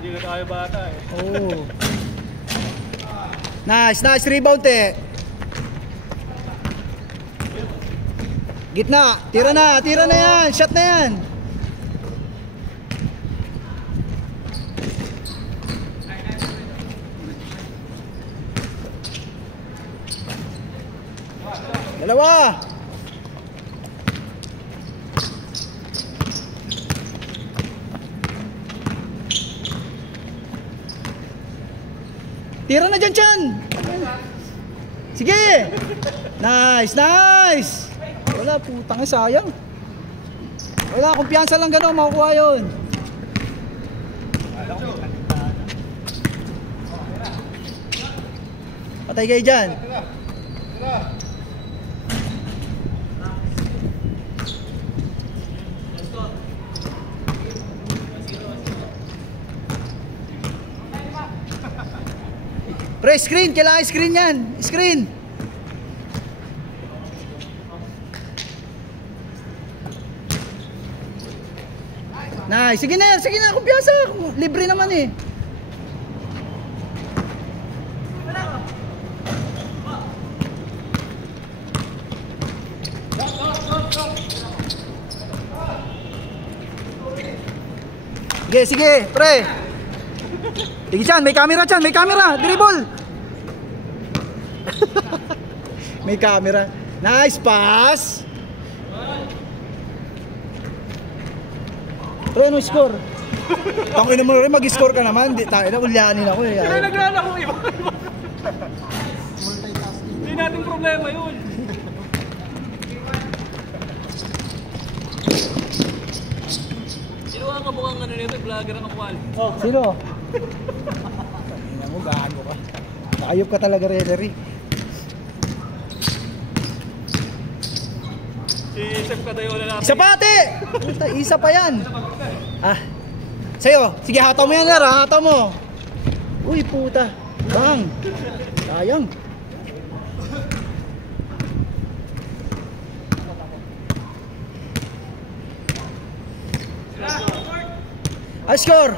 Hindi na tayo bata eh. Oh. Nice, nice rebound eh. Gitna, tira na yan, shot na yan. Dalawa. Tira na dyan, Chan. Sige. Nice, nice. Wala, putang sayang. Wala, kumpiyansa lang gano'n, makukuha yun. Patay kayo dyan. Pre, screen, kailangan screen yan. Screen. Nice, sige na, kumpiyansa. Libre naman eh. Sige, sige, pre. Sige Chan, may camera Chan, may camera. Dribble. May camera. Nice pass. Pre, no score? Tangina mo rin, mag-score ka naman. Tangina, ulyanin ako eh. Pero naglaan ako iba. Hindi natin problema yun. Sino ang kamukhang ano nito? Vlogger ang kamukhang. Oh. Sino? Tangina mo, gago ka. Nakayop ka talaga, Rennery. Si-save ka tayo na natin. Isa pa ate! Isa pa yan. Ah. Sa'yo, sige hataw mo yan Lar, hataw mo. Uy puta. Bang. Sayang. High score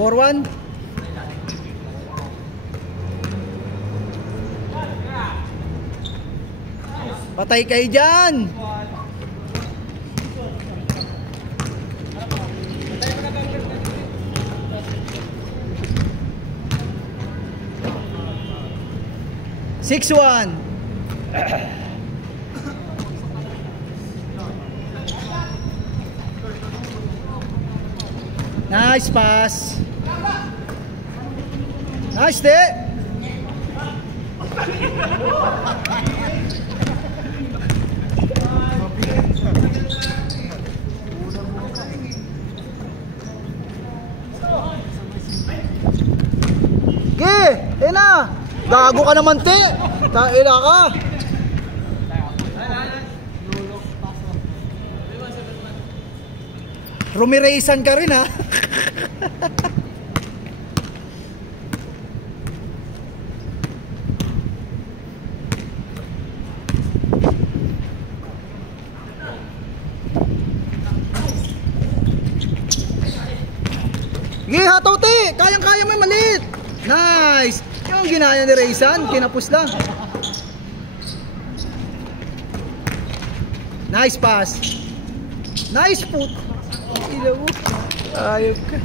4-1. Patay kayo dyan. Six one. Nice pass. Nice day. Gago ka naman te. Taila ka. Rumiraisan ka rin ha. Sige, hataw te. Kayang-kaya mo yung maliit. Nice. Yung ginaya ni Raisan, kinapos lang. Nice pass. Nice put. Ilaw mo. Ayok ka.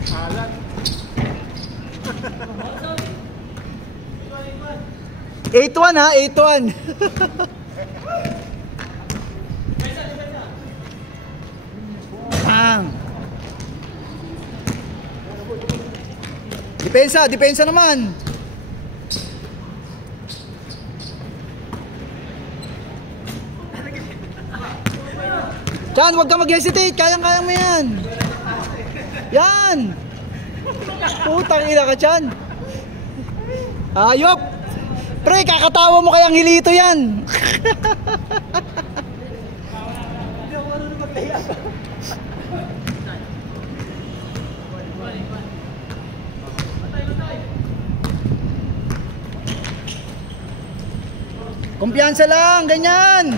8-1 ha, 8-1. Bang. Depensa, depensa naman. Chan, huwag ka mag-hesitate. Kayang-kaya mo yan. Yan. Putang ina ka, Chan. Ayop. Pre, kakatawa mo kayang hilito yan. Kumpiyansa lang, ganyan.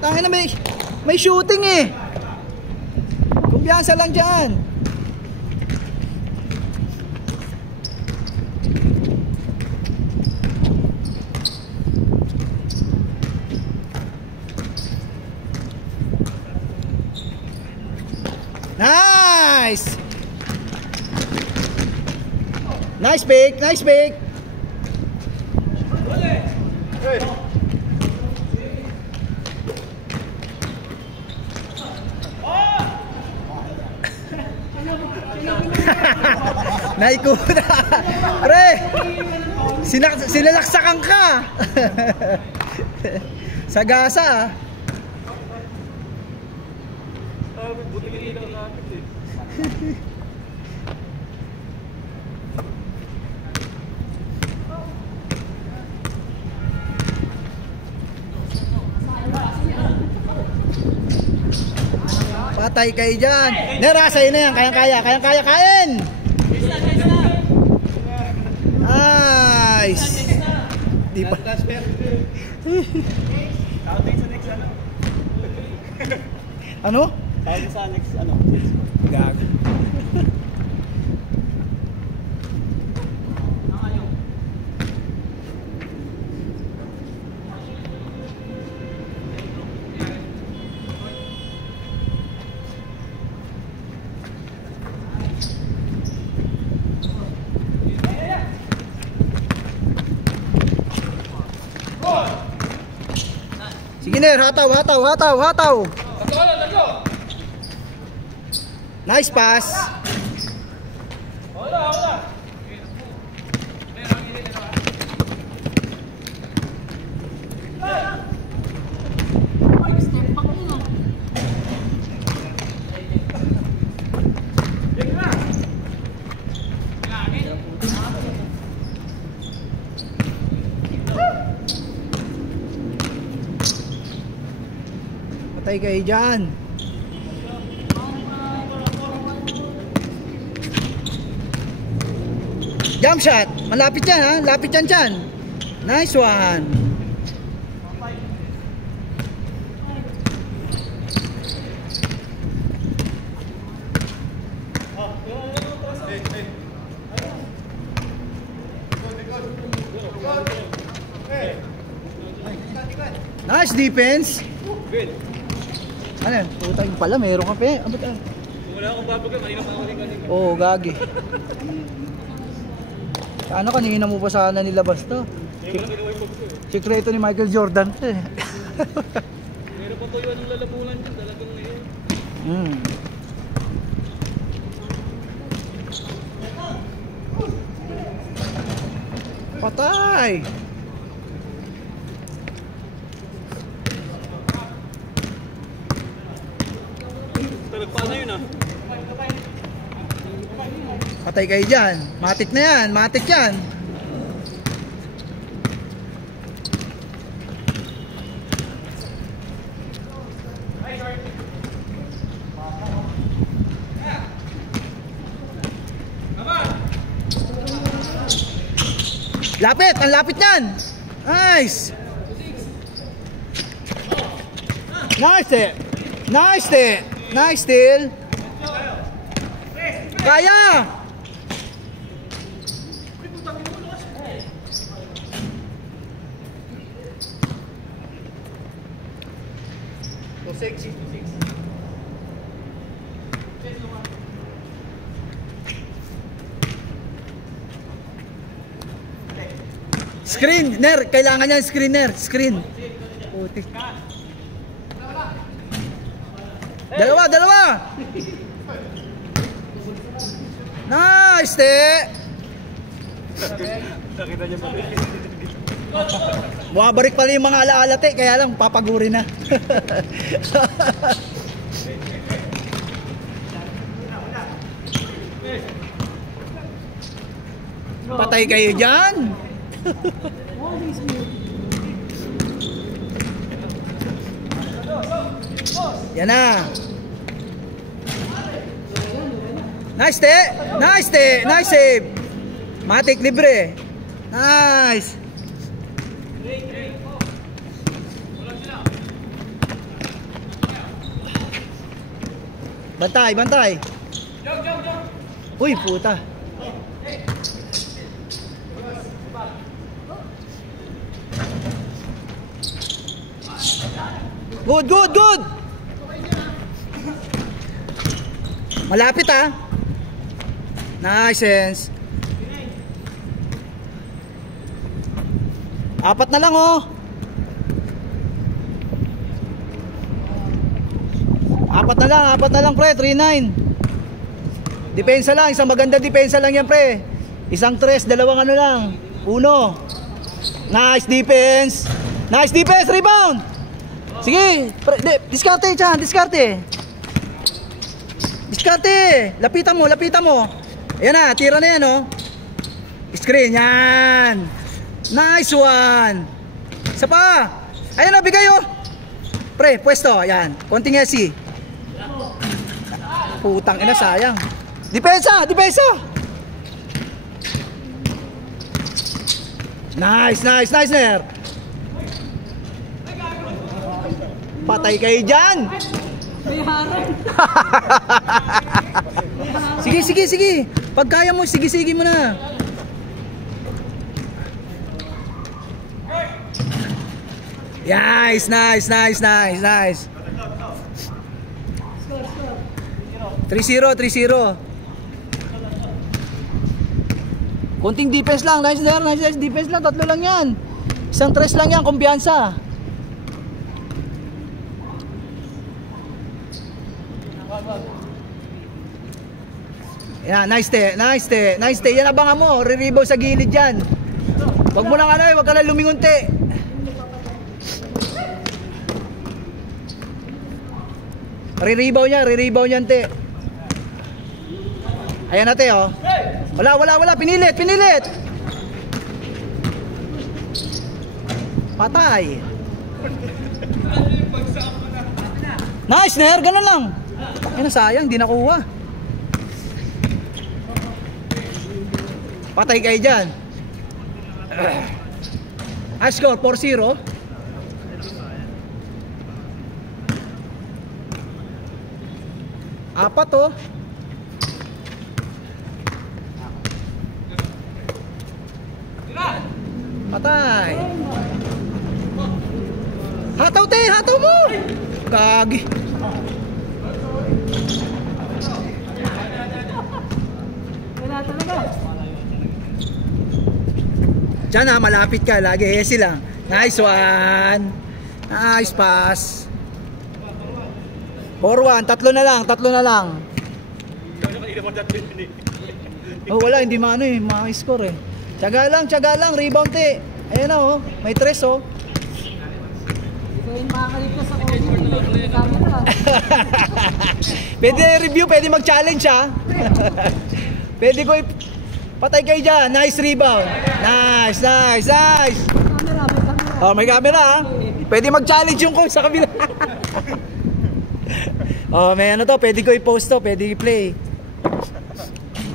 Tangina, may shooting eh. Kumpiyansa lang dyan. Nice. Nice pick, nice pick. Naikuda. Pre, sinalaksakan ka. Sagasa. Buti ka ilaw natin eh. Patay kayo dyan. Nerasay na yan. Kayang-kaya. Kain. Nice. Di pa. Ano? Tawag sa next ano? Gag. Sige Ner, hataw. Nice pass. Patay kayo dyan. Jump shot. Malapit yan ha. Lapit yan dyan. Nice one. Nice defense. Good. Ano yan? Puta yung pala. Meron ka pa eh. Ano ba? Wala akong babaga. Kanina pa ako kanina. Oo, gagi. Ano kanina mo pa sana nilabas to? Hindi ko lang ginawa yung pagso eh. Sikreto ni Michael Jordan to eh. Meron pa tuyuan ng lalabunan dyan. Talagang ngayon. Patay! Talagpaan na yun ah. Patay kayo dyan. Matik na yan. Matik yan. Lapit! Ang lapit yan! Nice! Nice it! Nice it! Nice steal! Kaya! Screen, Ner, kailangan niya screener, screen. Putik. Dalawa. Nice, te. Nakita niya pa rin. Bumabalik pala yung mga alaala, te, kaya lang papaguri na. Patay kayo dyan. Yan na. Nice te. Nice te. Nice save. Matik libre. Nice. Bantay. Uy, puta. Good. Malapit ha. Nice sense. 4 na lang oh. 4 na lang pre, 3-9. Depensa lang, isang maganda depensa lang yan pre. Isang 3, dalawang ano lang. 1. Nice defense. Nice defense, rebound. Sige, diskarte dyan, diskarte. Diskarte. Lapitan mo. Ayan na, tira na yan oh. Screen, yan. Nice one. Isa pa. Ayan na, bigay oh. Pre, pwesto, ayan. Konting esi. Putang ina, sayang. Depensa. Nice Ner. Patay kayo dyan. Sige. Pag kaya mo, sige mo na. Nice. 3-0. Konting defense lang. Nice defense lang. 3 lang yan. Isang 3 lang yan. Kumpiyansa. Yan. Nice te. Yan abangan mo. Re-rebound sa gilid yan. Wag mo lang wag ka lang lumingunti. Re-rebound yan te. Ayan na te oh. Wala. Pinilit. Patay. Nice Ner, ganun lang. Ay sayang, di nakuha. Patay kayo dyan. Score 4-0. Apat oh. Patay. Hataw mo. Kagi. Wala talaga. Diyan ha, malapit ka. Lagi hesi lang. Nice one. Nice pass. 4-1. 3 na lang. Oh, wala. Hindi maano eh. Ma-score eh. Tiyaga lang. Rebound eh. Ayan na oh. May 3 oh. Ikaw yung makakaligtas sa COVID. Camera. Pwede review. Pwede mag-challenge ha. Pwede ko patay kayo dyan. Nice rebound. Nice. Camera. Oh, may camera ha. Pwede mag-challenge yung coach sa kabila. Oh, may ano to. Pwede ko i-post to. Pwede i-play.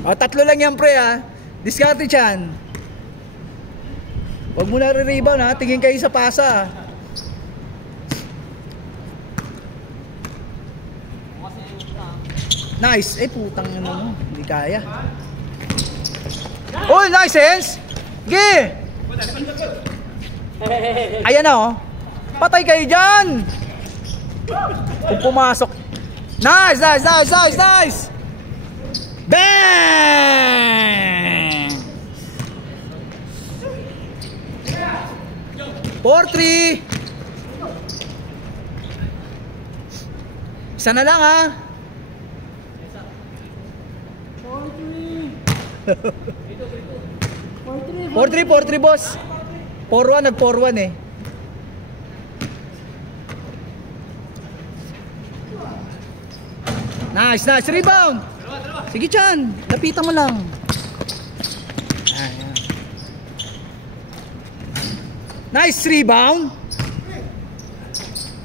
Oh, 3 lang yan pre ha. Diskarte dyan. Huwag mo na re-rebound ha. Tingin kayo sa pasa. Nice. Putang ano mo. Hindi kaya. Oh, nice sense. Sige. Ayan na oh. Patay kayo dyan. Kung pumasok. Nice. Bang! 4-3. Isa na lang ha. 4-3 boss. 4-1 nag-4-1 eh. Nice rebound. Sige Chan, lapitan mo lang. Ayan. Nice rebound.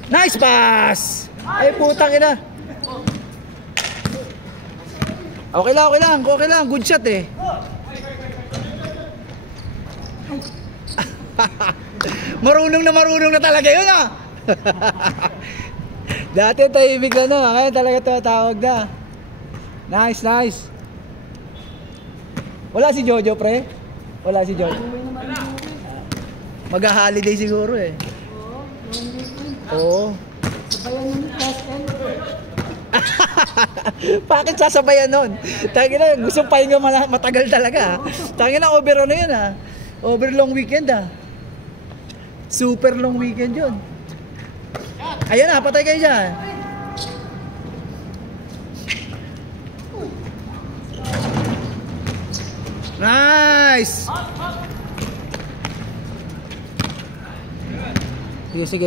Nice pass. Putang ina. Okay lang. Good shot eh. marunong na talaga yun ah. Dati tahimik na no, ngayon talaga tumatawag na. Nice. Wala si Jojo pre? Wala si Jojo. Mag-holiday siguro eh. Oo. Sabayan yung class N. Bakit sasabayan nun? Tangin na, gusto pahinga matagal talaga. Tangin na, over ano yun ha. Over long weekend ha. Super long weekend yun. Ayan na, patay kayo dyan. Nice!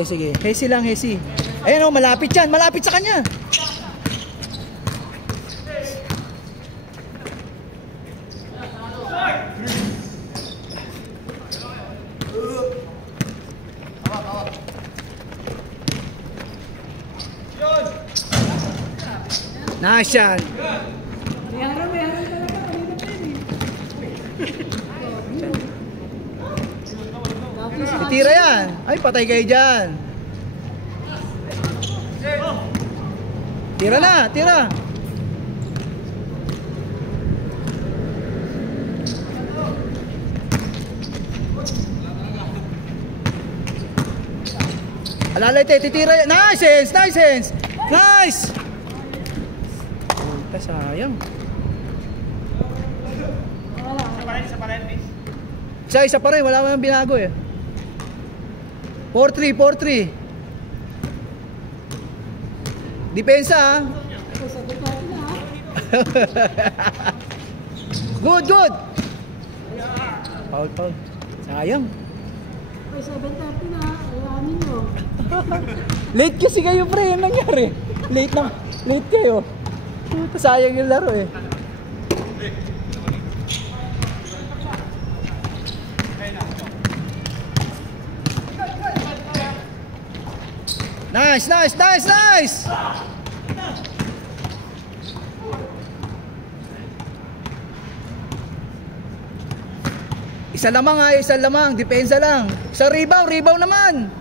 Sige. Hesi lang, Hesi. Ayan o, malapit yan. Malapit sa kanya. Nice yan. Meron talaga. Titira yan. Ay, patay kayo dyan. Tira na, tira. Alalay tayo, titira yan. Nice hands, nice hands. Nice. Puta, sayang. Isa pa rin, wala mo yung binago eh. 4-3, 4-3. Depensa ha. Good. Foul. Sayang. Ay, 7:30 na. Ayamin nyo. Late kasi kayo pre, yung nangyari. Late kayo. Puta, sayang yung laro eh. Nice. Isa lamang, depensa lang. Sa rebound naman.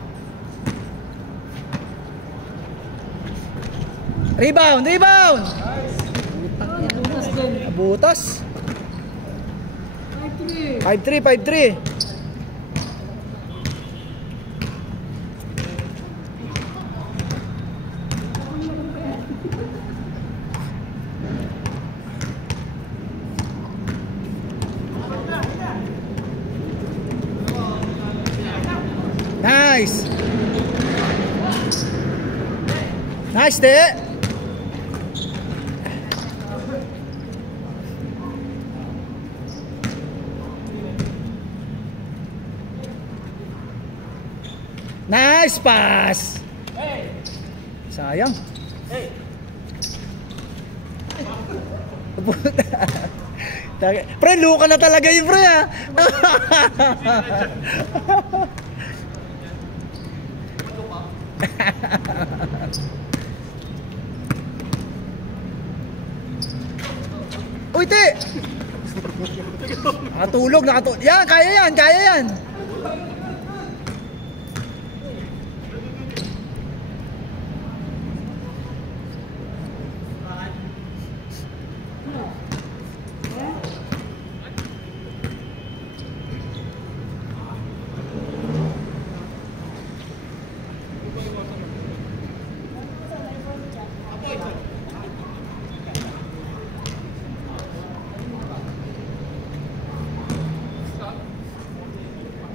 Rebound. Butas din. Butas. 5-3. Nice de. Nice pass. Sayang. Pre, luka na talaga yun pre ha. Uy, te! Nakatulog. Yan, kaya yan.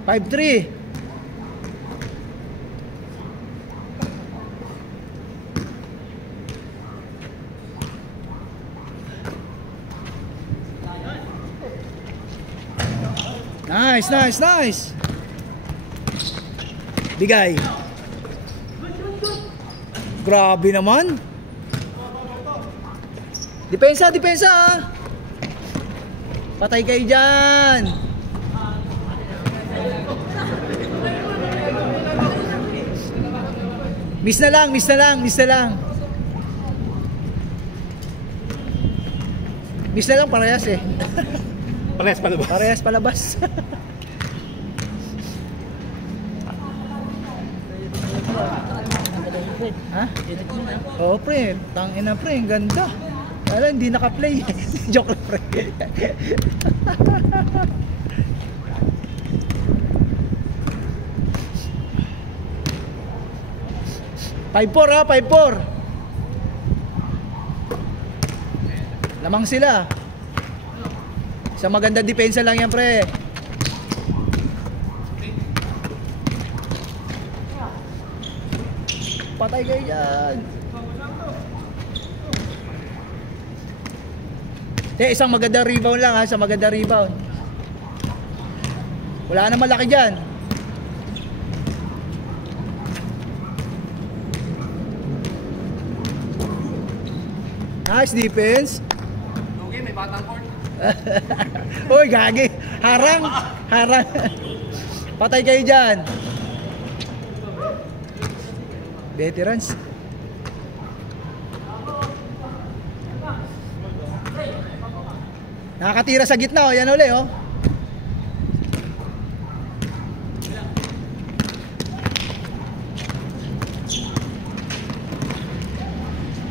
Five, 3. Nice. Bigay. Grabe naman. Depensa ah. Patay kayo dyan. Miss na lang. Miss na lang, parehas eh. Parehas palabas. Ha? Oo pre, tangina pre, ang ganda. Wala, hindi naka-play. Joke lang pre. Five, 4 ha, 5-4. Lamang sila. Isang maganda depensa lang yan, pre. Patay kayo dyan. Isang maganda rebound lang ha. Isang maganda rebound. Wala na malaki dyan. Nice defense. Okay, may batang court. Uy, gagi. Harang. Harang. Patay kayo dyan. Veterans. Nakakatira sa gitna, oh. Yan uli, oh.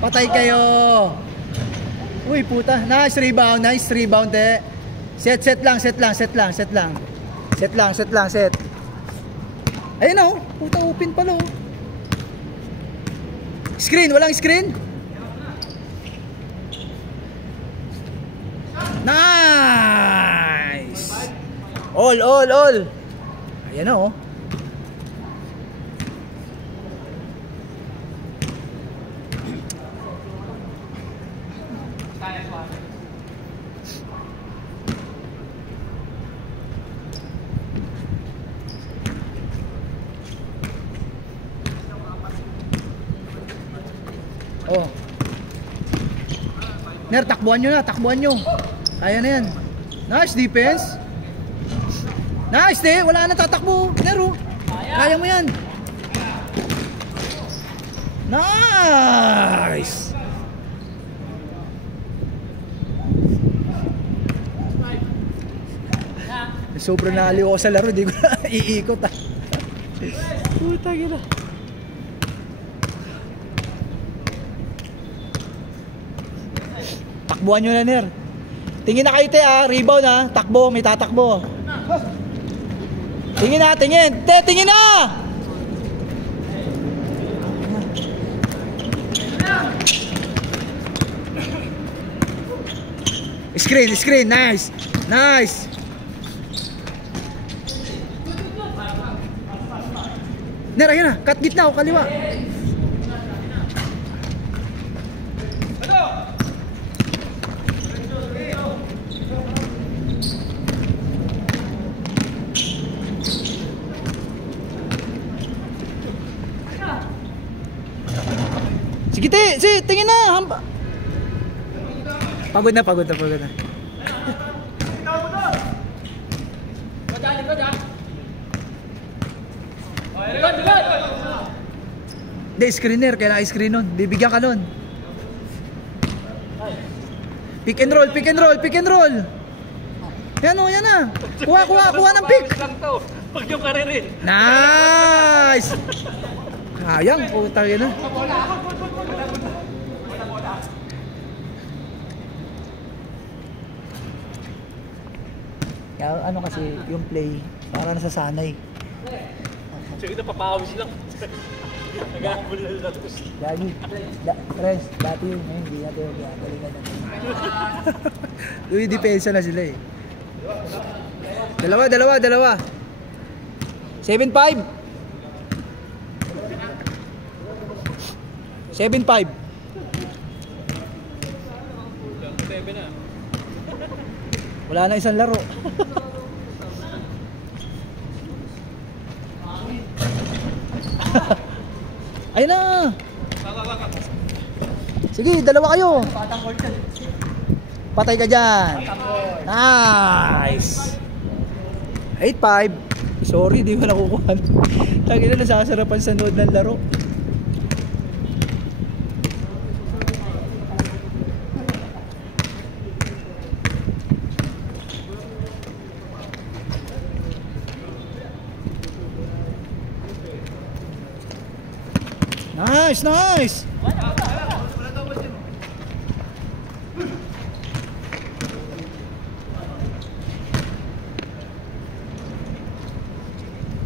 Patay kayo. Uy, puta. Nice rebound, eh. Set lang. Ayun, oh. Puta, open pala, oh. Screen, walang screen? Nice! All. Ayan na, oh. Oh. Ner, takbuhan nyo. Kaya na yan. Nice defense. Nice, wala na tatakbo. Ner, oh. Kaya mo yan. Nice. Sobrang naaliw ako sa laro. Di ko na iikot, ah. Puta gila. Takbuhan nyo na, Ner. Tingin na kayo, rebound, ha. Takbo, may tatakbo. Tingin na. Tingin na! Screen. Nice. Ner, ayan na. Cut gitna, o kaliwa. Sige, tingin na. Pagod na. Hindi, screener. Kailangan screen nun. Bibigyan ka nun. Pick and roll. Yan o, yan na. Kuha ng pick. Pag yung karirin. Nice. Sayang, putang ina. Kaya ano kasi yung play para nasasanay. Sige na, papawis lang. Nag-aambol na latos. Lagi. Friends, dati yun. Ngayon, hindi natin yung galingan natin. Uy, depensa na sila, eh. Dalawa. 7-5. 7-5. Wala na isang laro. Ayun na. Sige, dalawa kayo. Patay ka dyan. Nice. 8-5. Sorry, di ko nakukuha. Lagi na nasasarapan sa nood ng laro. Nice.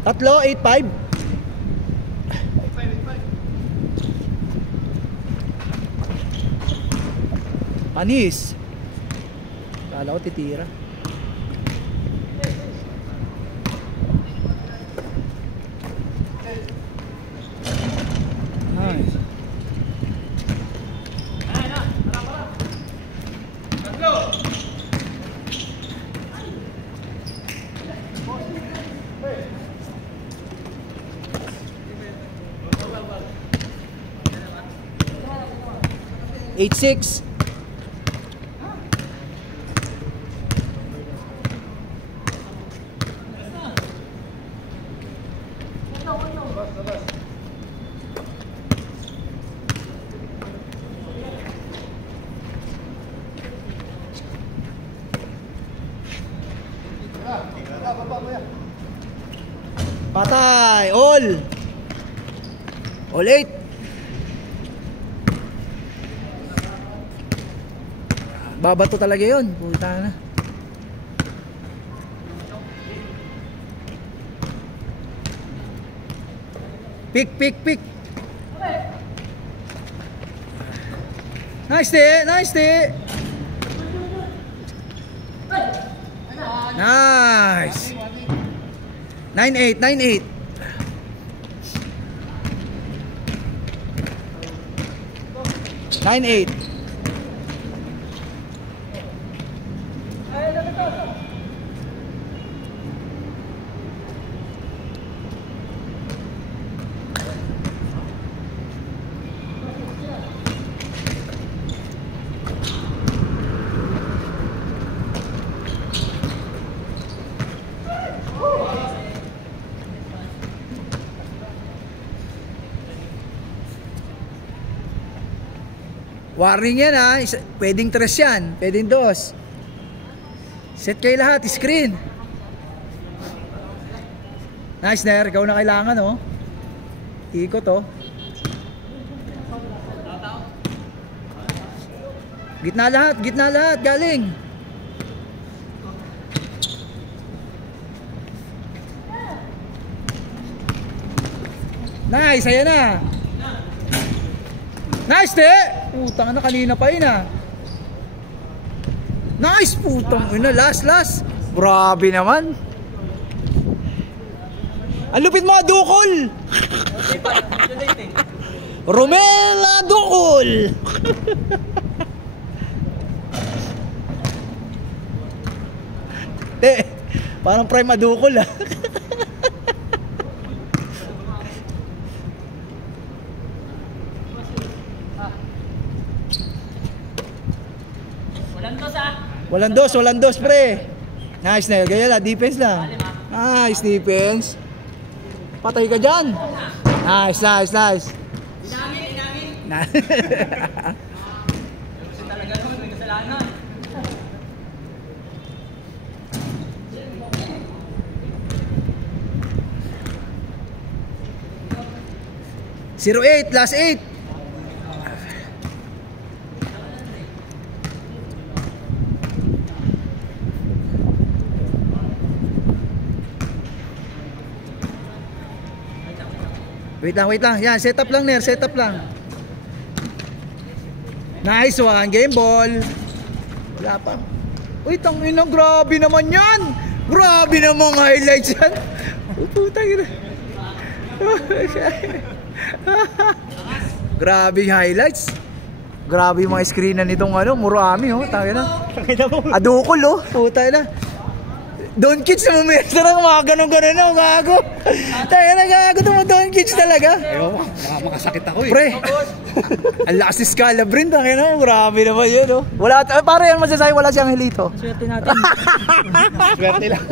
Tatlo, 8-5. Panis. Kala ko titira. Nice. Eight six. Patay, all 8. Babato talaga yun. Puta na. Pick. Nice day. Nice. 9-8. 9-8. Warning yan ha, pwedeng 3 yan, pwedeng 2. Set kayo lahat, screen. Nice Ner, ikaw na kailangan oh. Ikot oh. Gitna lahat, galing. Nice, ayan na. Nice de! Putang na, kanina pa yun ah. Nice, putang ina, last. Grabe naman. Ang lupit mo, Dukol! Romela Dukol! Parang prime Adukol ah. Walang dos pre. Nice na, gaya lang, defense lang. Nice defense. Patay ka dyan. Nice. Inangin. Kasi talaga naman, may kasalanan. +8. Wait lang. Yan, set up lang. Nice one, game ball. Wala pa. Uy, tangina, grabe naman yan. Grabe naman highlights yan. Putang ina. Grabe highlights. Grabe yung mga screenan nitong Murami oh, tangina. Adukol oh, puta na. Don Kids na mumestra ng mga ganun-ganun na, gago. Tayo na gago ito mo, Don Kids talaga. Ewan, baka makasakit ako eh. Pre, ang lakas ni Scalabrin, tayo na, grabe naman yun, oh. Wala, para yan masasabi, wala siyang hilito. Swerte natin. Swerte lang.